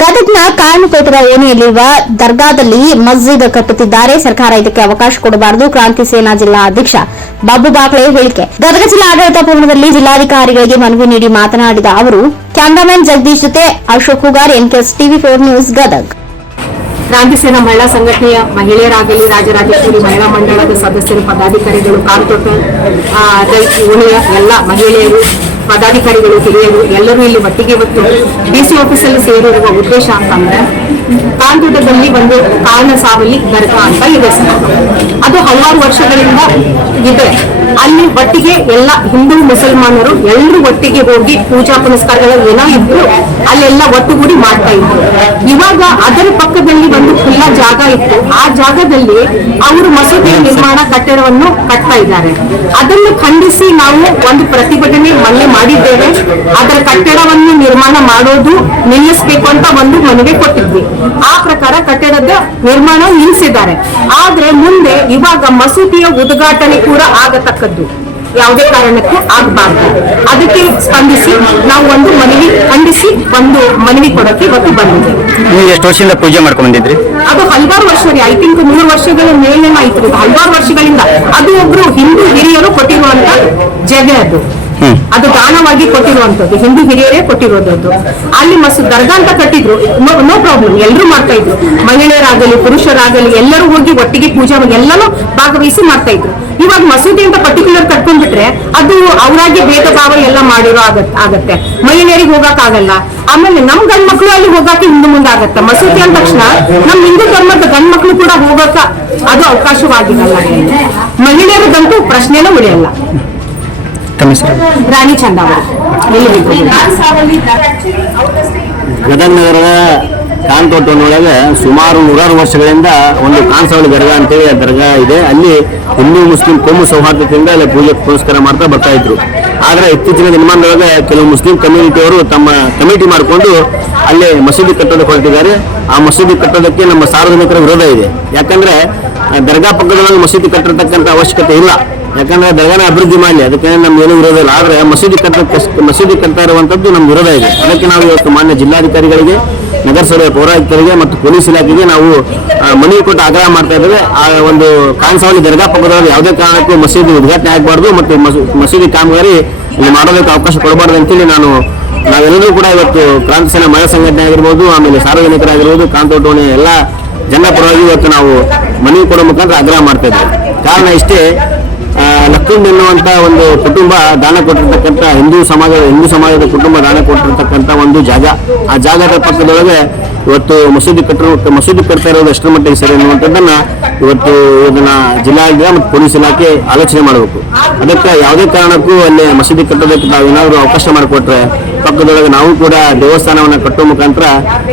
ಗದಗ್ನ ಕಾರಣಕೋಟರ ಓಣಿಯಲ್ಲಿರುವ ದರ್ಗಾದಲ್ಲಿ ಮಸ್ಜಿದ್ ಕಟ್ಟುತ್ತಿದ್ದಾರೆ. ಸರ್ಕಾರ ಇದಕ್ಕೆ ಅವಕಾಶ ಕೊಡಬಾರದು. ಕ್ರಾಂತಿ ಸೇನಾ ಜಿಲ್ಲಾ ಅಧ್ಯಕ್ಷ ಬಾಬು ಬಾಕ್ಲೆ ಹೇಳಿಕೆ. ಗದಗ ಜಿಲ್ಲಾ ಆಡಳಿತ ಭವನದಲ್ಲಿ ಜಿಲ್ಲಾಧಿಕಾರಿಗಳಿಗೆ ಮನವಿ ನೀಡಿ ಮಾತನಾಡಿದ ಅವರು, ಕ್ಯಾಮರಾಮನ್ ಜಗದೀಶ್ ಜೊತೆ Ashok Hugar, N K S TV four news Gadag. Kranti Sena ಮಹಿಳಾ ಸಂಘಟನೆಯ ಮಹಿಳೆಯರಾಗಲಿ ರಾಜರಾಜೇಶ್ವರಿ ಮಹಿಳಾ ಮಂಡಳದ ಸದಸ್ಯರು, ಪದಾಧಿಕಾರಿಗಳು ಕಾರ್ತೋಟ ಓಣಿಯ ಎಲ್ಲ ಮಹಿಳೆಯರು ಪದಾಧಿಕಾರಿಗಳು ಹಿರಿಯರು ಎಲ್ಲರೂ ಇಲ್ಲಿ ಒಟ್ಟಿಗೆ ಇವತ್ತು ಡಿಸಿ ಆಫೀಸಲ್ಲಿ ಸೇರಿರುವ ಉದ್ದೇಶ ಅಂತಂದ್ರೆ ಕಾಂತೋಟದಲ್ಲಿ ಒಂದು ಕಾರಣ ಸಾವಲ್ಲಿ ದರ್ಗಾ ಅಂತ ಇದೆ ಸರ್ ಅದು ಹಲವಾರು ವರ್ಷಗಳಿಂದ ಇದೆ. ಅಲ್ಲಿ ಒಟ್ಟಿಗೆ ಎಲ್ಲ ಹಿಂದೂ ಮುಸಲ್ಮಾನರು ಎಲ್ಲರೂ ಒಟ್ಟಿಗೆ ಹೋಗಿ ಪೂಜಾ ಪುನಸ್ಕಾರಗಳು ಏನೋ ಇದ್ರು ಅಲ್ಲೆಲ್ಲ ಒಟ್ಟುಗೂಡಿ ಮಾಡ್ತಾ ಇದ್ರು. ಇವಾಗ ಅದರ ಪಕ್ಕದಲ್ಲಿ ಒಂದು ಖುಲ್ಲ ಜಾಗ ಇತ್ತು. ಆ ಜಾಗದಲ್ಲಿ ಅವರು ಮಸೂದೆ ನಿರ್ಮಾಣ ಕಟ್ಟಡವನ್ನು ಕಟ್ತಾ ಇದ್ದಾರೆ. ಅದನ್ನು ಖಂಡಿಸಿ ನಾವು ಒಂದು ಪ್ರತಿಭಟನೆ ಮನೆ ಮಾಡಿದ್ದೇವೆ. ಅದರ ಕಟ್ಟಡವನ್ನು ನಿರ್ಮಾಣ ಮಾಡೋದು ನಿಲ್ಲಿಸಬೇಕು ಅಂತ ಒಂದು ಮನವಿ ಕೊಟ್ಟಿದ್ವಿ. ಆ ಪ್ರಕಾರ ಕಟ್ಟಡದ ನಿರ್ಮಾಣ ನಿಲ್ಲಿಸಿದ್ದಾರೆ. ಆದ್ರೆ ಮುಂದೆ ಇವಾಗ ಮಸೂತಿಯ ಉದ್ಘಾಟನೆ ಕೂಡ ಆಗತಕ್ಕದ್ದು. ಯಾವುದೇ ಕಾರಣಕ್ಕೂ ಆಗಬಾರ್ದು. ಅದಕ್ಕೆ ಸ್ಪಂದಿಸಿ ನಾವು ಒಂದು ಮನವಿ ಖಂಡಿಸಿ ಒಂದು ಮನವಿ ಕೊಡಕ್ಕೆ ಇವತ್ತು ಬಂದಿದ್ದೀವಿ ಎಷ್ಟು ವರ್ಷದಿಂದ ಪೂಜೆ ಮಾಡ್ಕೊಂಡು ಬಂದಿದ್ರಿ? ಅದು ಹಲವಾರು ವರ್ಷ ಐ ತಿಂಕ್ ಮೂರು ವರ್ಷಗಳ ಮೇಲೆ ಆಯ್ತು. ಹಲವಾರು ವರ್ಷಗಳಿಂದ. ಅದು ಒಬ್ರು ಹಿಂದೂ ಹಿರಿಯರು ಕೊಟ್ಟಿರುವಂತ ಜಗ ಅದು. ಅದು ದಾನವಾಗಿ ಕೊಟ್ಟಿರುವಂತದ್ದು ಹಿಂದೂ ಹಿರಿಯರೇ ಕೊಟ್ಟಿರೋದದ್ದು ಅಲ್ಲಿ ಮಸು ದರ್ಗಾ ಅಂತ ಕಟ್ಟಿದ್ರು. No problem. ಎಲ್ಲರೂ ಮಾಡ್ತಾ ಇದ್ರು. ಮಹಿಳೆಯರಾಗಲಿ, ಪುರುಷರಾಗಲಿ, ಎಲ್ಲರೂ ಹೋಗಿ ಒಟ್ಟಿಗೆ ಪೂಜೆ ಎಲ್ಲರೂ ಎಲ್ಲನೂ ಭಾಗವಹಿಸಿ ಮಾಡ್ತಾ ಇದ್ರು. ಇವಾಗ ಮಸೂದಿ ಅಂತ ಪರ್ಟಿಕ್ಯುಲರ್ ಕಟ್ಕೊಂಡ್ಬಿಟ್ರೆ ಅದು ಅವರಾಗಿ ಭೇದ ಭಾವ ಎಲ್ಲ ಮಾಡಿರೋ ಆಗತ್, ಆಗತ್ತೆ. ಮಹಿಳೆಯರಿಗೆ ಹೋಗಕ್ ಆಗಲ್ಲ ಆಮೇಲೆ ನಮ್ ಗಂಡ್ ಮಕ್ಳು ಅಲ್ಲಿ ಹೋಗಕ್ಕೆ ಹಿಂದೆ ಮುಂದೆ ಆಗತ್ತೆ. ಮಸೂದಿ ಅಂದ ತಕ್ಷಣ ನಮ್ ಹಿಂದೂ ಧರ್ಮದ ಗಂಡ್ ಮಕ್ಳು ಕೂಡ ಹೋಗಕ್ಕ ಅದು ಅವಕಾಶವಾಗಿರಲ್ಲ. ಮಹಿಳೆಯರಿಗಂತೂ ಪ್ರಶ್ನೆನೂ ಉಳಿಯಲ್ಲ. ತಮ್ಮ ಹೆಸರು? ರಾಣಿ ಚಂದಾವರಿ ಗದಗ ನಗರದ ಕಾಂತೋಟನೊಳಗೆ ಸುಮಾರು ನೂರಾರು ವರ್ಷಗಳಿಂದ ಒಂದು ಕಾಂಸಾವಳಿ ದರ್ಗಾ ಅಂತೇಳಿ ಆ ದರ್ಗಾ ಇದೆ. ಅಲ್ಲಿ ಹಿಂದೂ ಮುಸ್ಲಿಂ ಕೋಮು ಸೌಹಾರ್ದತೆಯಿಂದ ಅಲ್ಲಿ ಪೂಜೆ ಪುರಸ್ಕಾರ ಮಾಡ್ತಾ ಬರ್ತಾ ಇದ್ರು. ಆದರೆ ಇತ್ತೀಚಿನ ದಿನಮಾನದೊಳಗೆ ಕೆಲವು ಮುಸ್ಲಿಂ ಕಮ್ಯುನಿಟಿಯವರು ತಮ್ಮ ಕಮಿಟಿ ಮಾಡಿಕೊಂಡು ಅಲ್ಲಿ ಮಸೀದಿ ಕಟ್ಟೋದಕ್ಕೆ ಹೊರಟಿದ್ದಾರೆ. ಆ ಮಸೀದಿ ಕಟ್ಟೋದಕ್ಕೆ ನಮ್ಮ ಸಾರ್ವಜನಿಕರ ವಿರೋಧ ಇದೆ. ಯಾಕಂದ್ರೆ ಆ ದರ್ಗಾ ಪಕ್ಕದೊಳಗೆ ಮಸೀದಿ ಕಟ್ಟಿರ್ತಕ್ಕಂಥ ಅವಶ್ಯಕತೆ ಇಲ್ಲ. ಯಾಕಂದ್ರೆ ದರ್ಗಾನ ಅಭಿವೃದ್ಧಿ ಮಾಡಲಿ, ಅದಕ್ಕೆ ನಮ್ಗೆ ಏನು ವಿರೋಧ ಇಲ್ಲ. ಆದ್ರೆ ಮಸೀದಿ ಕಟ್ಟ ಮಸೀದಿ ಕಟ್ತಾ ಇರುವಂತದ್ದು ನಮ್ಮ ವಿರೋಧ ಇದೆ. ಅದಕ್ಕೆ ನಾವು ಇವತ್ತು ಮಾನ್ಯ ಜಿಲ್ಲಾಧಿಕಾರಿಗಳಿಗೆ, ನಗರಸಭೆಯ ಪೌರಾಯುಕ್ತರಿಗೆ ಮತ್ತು ಪೊಲೀಸ್ ಇಲಾಖೆಗೆ ನಾವು ಮನವಿ ಕೊಟ್ಟು ಆಗ್ರಹ ಮಾಡ್ತಾ ಇದ್ದೇವೆ. ಆ, ಒಂದು ಕಾನ್ಸಾವಳಿ ದರ್ಗಾ ಪಕ್ಕದಲ್ಲಿ ಯಾವುದೇ ಕಾರಣಕ್ಕೂ ಮಸೀದಿ ಉದ್ಘಾಟನೆ ಆಗಬಾರ್ದು ಮತ್ತು ಮಸೂ- ಮಸೀದಿ ಕಾಮಗಾರಿ ಇಲ್ಲಿ ಮಾಡೋದಕ್ಕೆ ಅವಕಾಶ ಕೊಡಬಾರ್ದು ಅಂತೇಳಿ ನಾನು, ನಾವೆಲ್ಲರೂ ಕೂಡ ಇವತ್ತು ಕ್ರಾಂತಿ ಸೇನಾ ಮಹಿಳಾ ಸಂಘಟನೆ ಆಗಿರ್ಬೋದು, ಆಮೇಲೆ ಸಾರ್ವಜನಿಕರಾಗಿರ್ಬೋದು ಕಾಂತೋಟೋಣಿ ಎಲ್ಲ ಜನರ ಪರವಾಗಿ ಇವತ್ತು ನಾವು ಮನವಿ ಕೊಡೋ ಮುಖಾಂತರ ಆಗ್ರಹ ಮಾಡ್ತಾ ಇದ್ದೇವೆ. ಕಾರಣ ಇಷ್ಟೇ ಲಕ್ಕುಂಡ್ ಎನ್ನುವಂತ ಒಂದು ಕುಟುಂಬ ದಾನ ಕೊಟ್ಟಿರ್ತಕ್ಕಂಥ ಹಿಂದೂ ಸಮಾಜ ಹಿಂದೂ ಸಮಾಜದ ಕುಟುಂಬ ದಾನ ಕೊಟ್ಟಿರ್ತಕ್ಕಂಥ ಒಂದು ಜಾಗ. ಆ ಜಾಗದ ಪಕ್ಕದೊಳಗೆ ಇವತ್ತು ಮಸೀದಿ ಕಟ್ಟರು ಮಸೀದಿ ಕಟ್ತಾ ಇರೋದು ಎಷ್ಟರ ಮಟ್ಟಿಗೆ ಸರಿ ಅನ್ನುವಂಥದ್ದನ್ನ ಇವತ್ತು ಇದನ್ನ ಜಿಲ್ಲಾಡಳಿತ ಮತ್ತು ಪೊಲೀಸ್ ಇಲಾಖೆ ಆಲೋಚನೆ ಮಾಡಬೇಕು. ಅದಕ್ಕೆ ಯಾವುದೇ ಕಾರಣಕ್ಕೂ ಅಲ್ಲಿ ಮಸೀದಿ ಕಟ್ಟೋದಕ್ಕೆ ನಾವು ಏನಾದರೂ ಅವಕಾಶ ಮಾಡಿಕೊಟ್ರೆ ಪಕ್ಕದೊಳಗೆ ನಾವು ಕೂಡ ದೇವಸ್ಥಾನವನ್ನು ಕಟ್ಟುವ ಮುಖಾಂತರ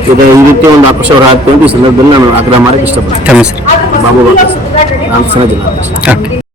ಇದು ಈ ರೀತಿ ಒಂದು ಅವಕಾಶ ಹೊರಹಾಕ್ತೀವಿ ಅಂತ ಈ ಸಂದರ್ಭದಲ್ಲಿ ನಾನು ಆಗ್ರಹ ಮಾಡಕ್ಕೆ ಇಷ್ಟಪಡ್ತೀನಿ. ಬಾಬು ಬಾಬಾ ಸರ್. ನಾನು ಓಕೆ.